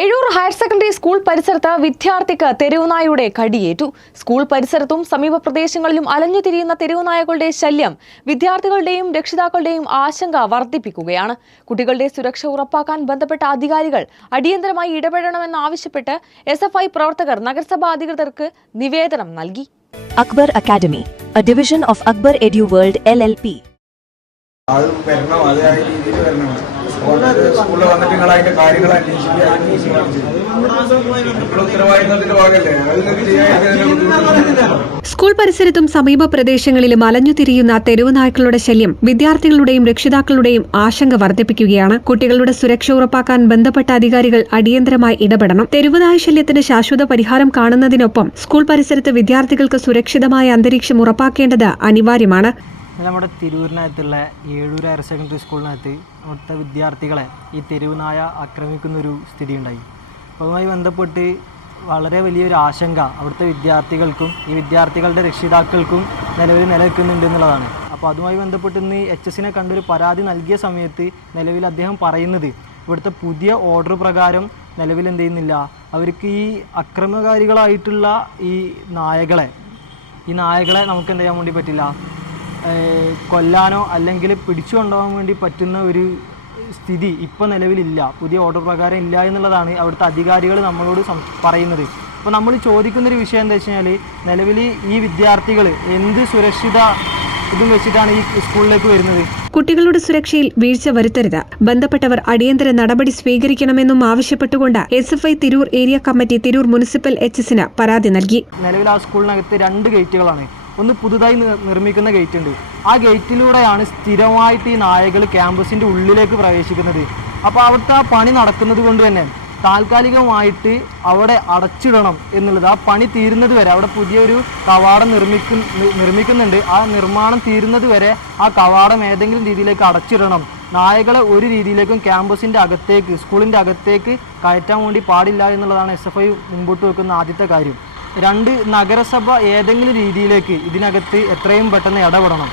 Ezhur higher secondary school പരിസരത്ത് വിദ്യാർത്ഥിക്ക് തെരുവുനായയുടെ കടിയേറ്റു. School പരിസരത്തും സമീപ പ്രദേശങ്ങളിലും അലഞ്ഞുതിരിയുന്ന തെരുവുനായകളുടെ ശല്യം വിദ്യാർത്ഥികളുടെയും രക്ഷിതാക്കളുടെയും ആശങ്ക വർദ്ധിപ്പിക്കുകയാണ്. കുട്ടികളുടെ സുരക്ഷ ഉറപ്പാക്കാൻ ബന്ധപ്പെട്ട അധികാരികൾ അടിയന്തരമായി ഇടപെടണമെന്നാവശ്യപ്പെട്ട് SFI പ്രവർത്തകർ നഗരസഭാ അധികൃതർക്ക് നിവേദനം നൽകി. Akbar Academy, a division of Akbar Edu World LLP. School പരിസരത്തും സമീപ പ്രദേശങ്ങളിലും അലഞ്ഞുതിരിയുന്ന തെരുവുനായ്ക്കളുടെ ശല്യം വിദ്യാർത്ഥികളുടെയും രക്ഷിതാക്കളുടെയും ആശങ്ക വർദ്ധിപ്പിക്കുകയാണ്. കുട്ടികളുടെ സുരക്ഷ ഉറപ്പാക്കാൻ ബന്ധപ്പെട്ട അധികാരികൾ അടിയന്തരമായി ഇടപെടണം. തെരുവുനായ ശല്യത്തിന് ശാശ്വത പരിഹാരം കാണുന്നതിനൊപ്പം സ്കൂൾ പരിസരത്ത് വിദ്യാർത്ഥികൾക്ക് സുരക്ഷിതമായ അന്തരീക്ഷം ഉറപ്പാക്കേണ്ടത് അനിവാര്യമാണ്. നമ്മുടെ തിരൂരിനകത്തുള്ള ഏഴൂർ ഹയർ സെക്കൻഡറി സ്കൂളിനകത്ത് അവിടുത്തെ വിദ്യാർത്ഥികളെ ഈ തെരുവുനായ ആക്രമിക്കുന്നൊരു സ്ഥിതി ഉണ്ടായി. അതുമായി ബന്ധപ്പെട്ട് വളരെ വലിയൊരു ആശങ്ക അവിടുത്തെ വിദ്യാർത്ഥികൾക്കും ഈ വിദ്യാർത്ഥികളുടെ രക്ഷിതാക്കൾക്കും നിലനിൽക്കുന്നുണ്ട് എന്നുള്ളതാണ്. അപ്പോൾ അതുമായി ബന്ധപ്പെട്ട് ഇന്ന് HS കണ്ടൊരു പരാതി നൽകിയ സമയത്ത് നിലവിൽ അദ്ദേഹം പറയുന്നത് ഇവിടുത്തെ പുതിയ ഓർഡർ പ്രകാരം നിലവിൽ എന്ത് ചെയ്യുന്നില്ല, അവർക്ക് ഈ അക്രമകാരികളായിട്ടുള്ള ഈ നായകളെ നമുക്ക് എന്ത് ചെയ്യാൻ വേണ്ടി പറ്റില്ല, കൊല്ലാനോ അല്ലെങ്കിൽ പിടിച്ചു കൊണ്ടുപോകാൻ വേണ്ടി പറ്റുന്ന ഒരു സ്ഥിതി ഇപ്പോൾ നിലവിലില്ല. പുതിയ ഓർഡർ പ്രകാരം ഇല്ല എന്നുള്ളതാണ് അവിടുത്തെ അധികാരികൾ നമ്മളോട് പറയുന്നത്. അപ്പോൾ നമ്മൾ ചോദിക്കുന്നൊരു വിഷയം എന്താ വെച്ച് കഴിഞ്ഞാൽ, നിലവിൽ ഈ വിദ്യാർത്ഥികൾ എന്ത് സുരക്ഷിത ഇതും വെച്ചിട്ടാണ് ഈ സ്കൂളിലേക്ക് വരുന്നത്? കുട്ടികളുടെ സുരക്ഷയിൽ വീഴ്ച വരുത്തരുത്, ബന്ധപ്പെട്ടവർ അടിയന്തര നടപടി സ്വീകരിക്കണമെന്നും ആവശ്യപ്പെട്ടുകൊണ്ട് SFI Tirur area committee Tirur municipal HS പരാതി നൽകി. നിലവിൽ ആ സ്കൂളിനകത്ത് 2 ഗേറ്റുകളാണ്. ഒന്ന് പുതുതായി നിർമ്മിക്കുന്ന ഗേറ്റ് ഉണ്ട്. ആ ഗേറ്റിലൂടെയാണ് സ്ഥിരമായിട്ട് ഈ നായകൾ ക്യാമ്പസിൻ്റെ ഉള്ളിലേക്ക് പ്രവേശിക്കുന്നത്. അപ്പോൾ അവിടുത്തെ ആ പണി നടക്കുന്നത് കൊണ്ട് തന്നെ താൽക്കാലികമായിട്ട് അവിടെ അടച്ചിടണം എന്നുള്ളത്. ആ പണി തീരുന്നത് വരെ അവിടെ പുതിയൊരു കവാടം നിർമ്മിക്കുന്നുണ്ട്. ആ നിർമ്മാണം തീരുന്നത് വരെ ആ കവാടം ഏതെങ്കിലും രീതിയിലേക്ക് അടച്ചിടണം. നായകളെ ഒരു രീതിയിലേക്കും ക്യാമ്പസിൻ്റെ അകത്തേക്ക്, സ്കൂളിൻ്റെ അകത്തേക്ക് കയറ്റാൻ വേണ്ടി പാടില്ല എന്നുള്ളതാണ് SFI മുമ്പോട്ട് വെക്കുന്ന ആദ്യത്തെ കാര്യം. 2, നഗരസഭ ഏതെങ്കിലും രീതിയിലേക്ക് ഇതിനകത്ത് എത്രയും പെട്ടെന്ന് ഇടപെടണം.